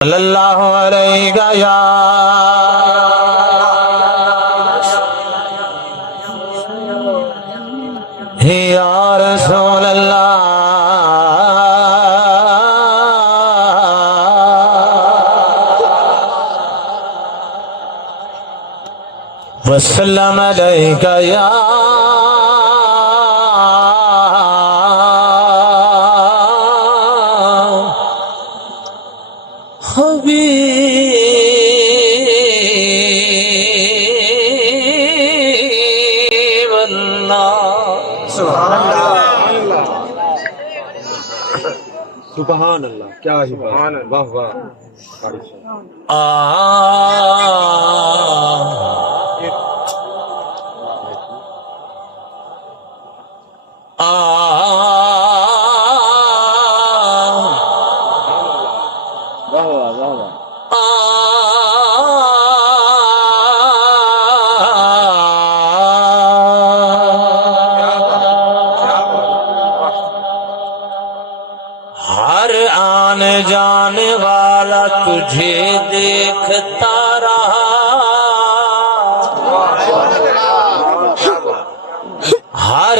सल्लल्लाहु अलैहि या रसूल अल्लाह वसल्लम अलैका या हबीब अल्लाह। सुबहान अल्लाह, क्या ही बात, वाह वाह। हर आने जाने वाला तुझे देखता रहा, हर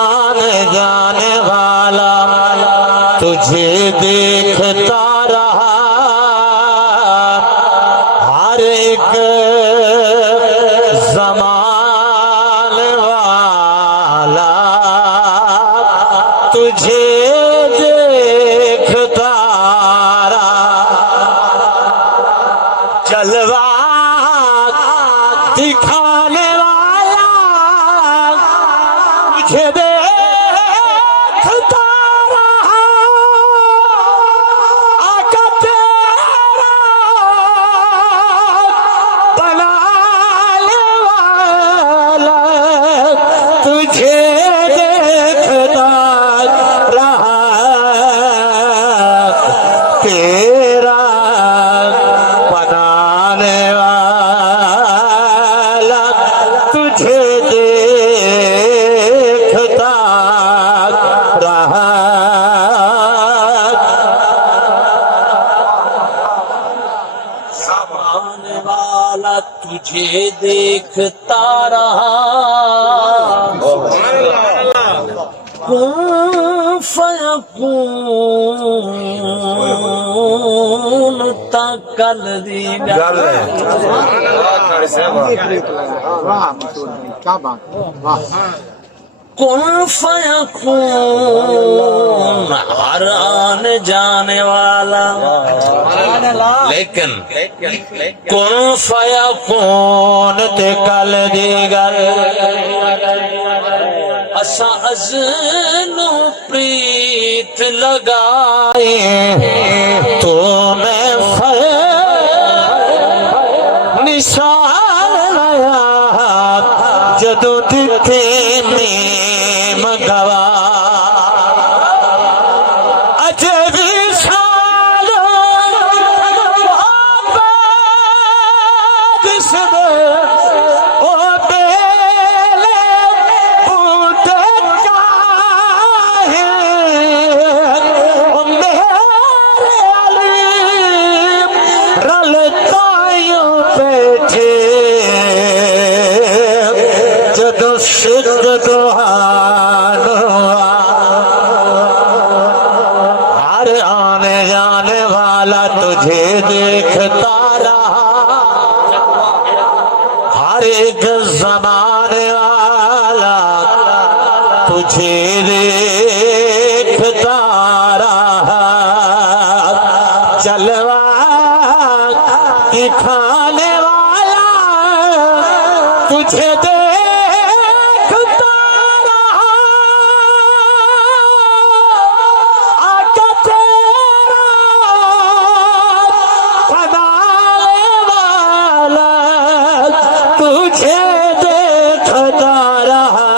आने जाने वाला तुझे देखता रहा, हर एक ज़मान वाला तुझे देखता रहा, जलवा दिखाने वाला तुझे देखता रहा, आका तेरा बनाने वाला तुझे देखता रहा, तेरा बनाने वाला तुझे देखता रहा। बनाने वाला तुझे देखता रहा, कुन फयकून तकल दी गल क्या बात, वाह। कुन फयकून हर आने जाने वाला, लेकिन कुन फयकून ते कल दी गल असा अज़नू प्रीत लगाए तो मैं निशान लाया जदों दिखे नेम गवा अजे भी सालो ओ बेले बूटे चाहे ओ मेरे अलीम रलतायों बैठे जदों सिद्ध दुहानो हर आने जाने वाला तुझे देखता रहा, हर एक ज़माने वाला तुझे देखता रहा, जलवा दिखाने वाला तुझे देखता रहा, आका तेरा बनाने वाला तुझे देखता रहा,